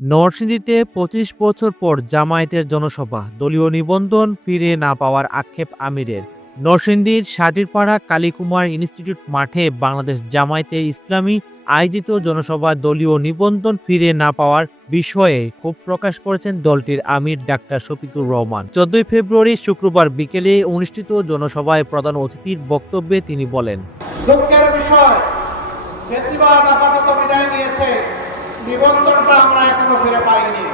নরসিংদীতে ২৫ বছর পর জামায়াতের জনসভা, দলীয় নিবন্ধন ফিরে না পাওয়ার আক্ষেপ আমিরের। নরসিংদীর সাটিরপাড়া কালীকুমার ইনস্টিটিউট মাঠে বাংলাদেশ জামায়াতে ইসলামী আয়োজিত জনসভায় দলীয় নিবন্ধন ফিরে না পাওয়ার বিষয়ে ক্ষোভ প্রকাশ করেছেন দলটির আমির ডাক্তার শফিকুর রহমান। ১৪ ফেব্রুয়ারি শুক্রবার বিকেলে অনুষ্ঠিত জনসভায় প্রধান অতিথির বক্তব্যে তিনি বলেন, দুঃখের বিষয়, ফেসিবাদ আপাতত বিদায় নিয়েছে, নিবন্ধনটা আমরা এখনো ফিরে পাইনি।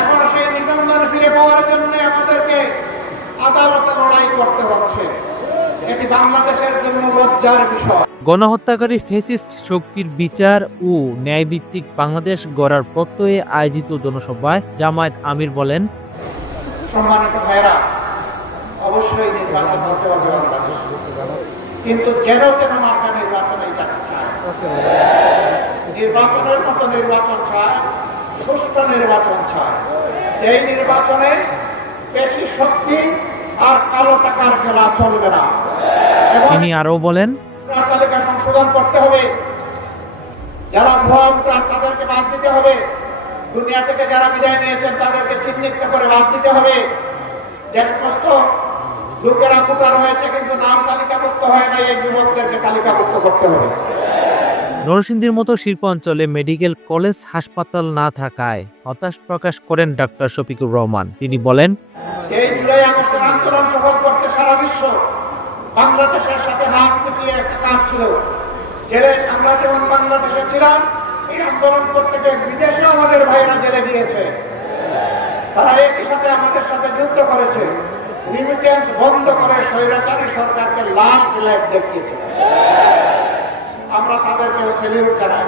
এখন সেই নিবন্ধন ফিরে পাওয়ার জন্য আমাদেরকে আদালতে লড়াই করতে হচ্ছে। এটি বাংলাদেশের জন্য লজ্জার বিষয়। গণহত্যাকারী ফ্যাসিস্ট শক্তির বিচার ও ন্যায়ভিত্তিক বাংলাদেশ গড়ার প্রত্যয়ে আয়োজিত জনসভায় জামায়াত আমির বলেন, সম্মানিত ভাইরা, অবশ্যই নির্বাচন হতে হবে বাংলাদেশ, কিন্তু যেন তেন মার্কা নির্বাচনে যাতে চায়, নির্বাচনের মতো নির্বাচন চায়, সুষ্ঠু নির্বাচন চায়। এই নির্বাচনে বেশি শক্তি আর কালো টাকার খেলা চলবে না। তিনি আরো বলেন, তালিকা সংশোধন করতে হবে, যারা ভুয়া ভোটার তাদেরকে বাদ দিতে হবে, দুনিয়া থেকে যারা বিদায় নিয়েছেন তাদেরকে চিহ্নিত করে বাদ দিতে হবে। যে সমস্ত লোকেরা ভোটার হয়েছে কিন্তু নাম তালিকাভুক্ত হয় না, এই যুবকদেরকে তালিকাভুক্ত করতে হবে। নরসিংদীর মতো শিল্পাঞ্চলে মেডিকেল কলেজ হাসপাতাল না থাকায় হতাশ প্রকাশ করেন ডাক্তার শফিকুর রহমান। তিনি বলেন, এই জুলাই আগস্টের আন্দোলন সফল করতে সারা বিশ্ব বাংলাদেশের সাথে হাত মিটিয়ে একটা কাজ ছিল। জেলে আমরা যেমন বাংলাদেশে ছিলাম, এই আন্দোলন করতে গিয়ে বিদেশে আমাদের ভাইয়েরা জেলে গিয়েছে, তারা একই সাথে আমাদের সাথে যুদ্ধ করেছে, রিমিটেন্স বন্ধ করে স্বৈরাচারী সরকারকে লাল ফ্ল্যাগ দেখিয়েছে। আমরা তাদেরকেও সেলিউট জানাই।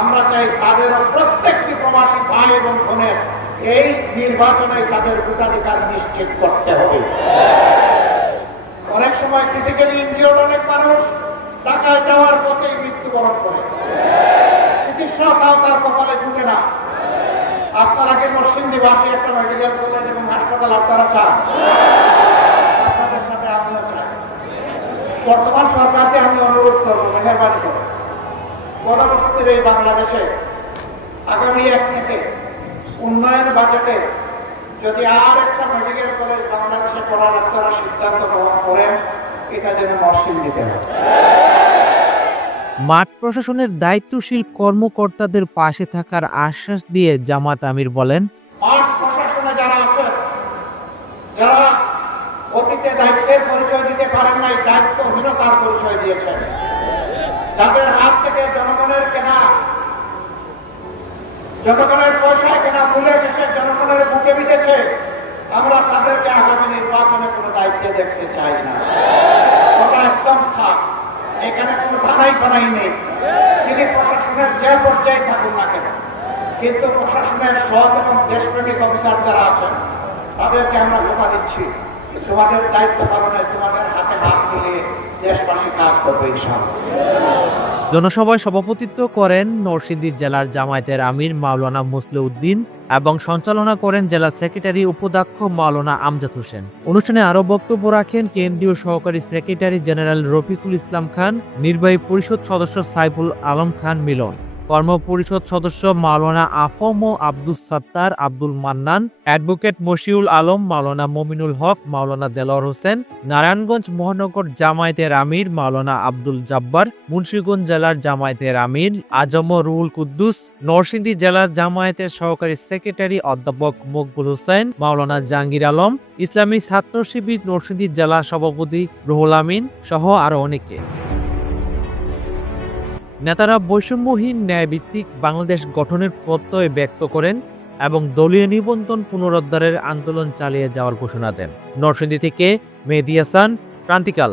আমরা চাই তাদেরও প্রত্যেকটি প্রবাসী ভাই এবং বোনের এই নির্বাচনে তাদের ভোটাধিকার নিশ্চিত করতে হবে। অনেক সময় ক্রিটিক্যালি ইনজিওর্ড অনেক মানুষ ঢাকায় যাওয়ার পথেই মৃত্যুবরণ করে, চিকিৎসা তাও তার কপালে জুটে না। আপনারা কি নরসিংদীবাসী একটা মেডিকেল কলেজ এবং হাসপাতাল আপনারা চান? আপনাদের সাথে আমিও চাই। বর্তমান সরকারকে আমি অনুরোধ করবো, মেহরবানি করে গণবসতির এই বাংলাদেশে আগামী ১ থেকে উন্নয়ন বাজেটে যদি আর একটা মেডিকেল কলেজ বাংলাদেশে করার আপনারা সিদ্ধান্ত গ্রহণ করেন, এটা যেন নরসিংদীতে হয়। মাঠ প্রশাসনের দায়িত্বশীল কর্মকর্তাদের পাশে থাকার আশ্বাস দিয়ে জামায়াত আমির বলেন, মাঠ প্রশাসনে যারা আছেন, যারা অতীতে দায়িত্বের পরিচয় দিতে পারেন নাই, দায়িত্বহীনতার পরিচয় দিয়েছেন, যাদের হাত থেকে জনগণের কেনা, জনগণের পয়সায় কেনা ভুলে দেশের জনগণের বুকে বিঁধেছে, আমরা তাদেরকে আগামী নির্বাচনে কোনো দায়িত্বে দেখতে চাই না। ওটা একদম সাফ, এখানে কোনো ধানাই নেই। তিনি প্রশাসনের যে পর্যায়ে থাকুন না কেন, কিন্তু প্রশাসনের সৎ এবং দেশপ্রেমিক অফিসার যারা আছেন তাদেরকে আমরা কথা দিচ্ছি, তোমাদের দায়িত্ব পালনে তোমাদের হাতে হাত মিলিয়ে দেশবাসী কাজ করবে ইনশাআল্লাহ। জনসভায় সভাপতিত্ব করেন নরসিংদী জেলার জামায়াতের আমির মাওলানা মুসলিউদ্দিন এবং সঞ্চালনা করেন জেলা সেক্রেটারি উপাধ্যক্ষ মাওলানা আমজাদ হোসেন। অনুষ্ঠানে আরও বক্তব্য রাখেন কেন্দ্রীয় সহকারী সেক্রেটারি জেনারেল রফিকুল ইসলাম খান, নির্বাহী পরিষদ সদস্য সাইফুল আলম খান মিলন, কর্ম পরিষদ সদস্য মাওলানা আফম ও আব্দুস সাত্তার, আব্দুল মান্নান, অ্যাডভোকেট মশিউল আলম, মাওলানা মমিনুল হক, মাওলানা দেলোয়ার হোসেন, নারায়ণগঞ্জ মহানগর জামায়াতের আমির মাওলানা আব্দুল জাব্বার, মুন্সিগঞ্জ জেলার জামায়াতের আমির আজম রুহুল কুদ্দুস, নরসিংদী জেলার জামায়াতের সহকারী সেক্রেটারি অধ্যাপক মকবুল হোসেন, মাওলানা জাহাঙ্গীর আলম, ইসলামী ছাত্র শিবির নরসিংদী জেলা সভাপতি রুহুল আমিন সহ আরো অনেকে। নেতারা বৈষম্যহীন ন্যায়ভিত্তিক বাংলাদেশ গঠনের প্রত্যয় ব্যক্ত করেন এবং দলীয় নিবন্ধন পুনরুদ্ধারের আন্দোলন চালিয়ে যাওয়ার ঘোষণা দেন। নরসিংদী থেকে মেহেদী হাসান, ক্রান্তিকাল।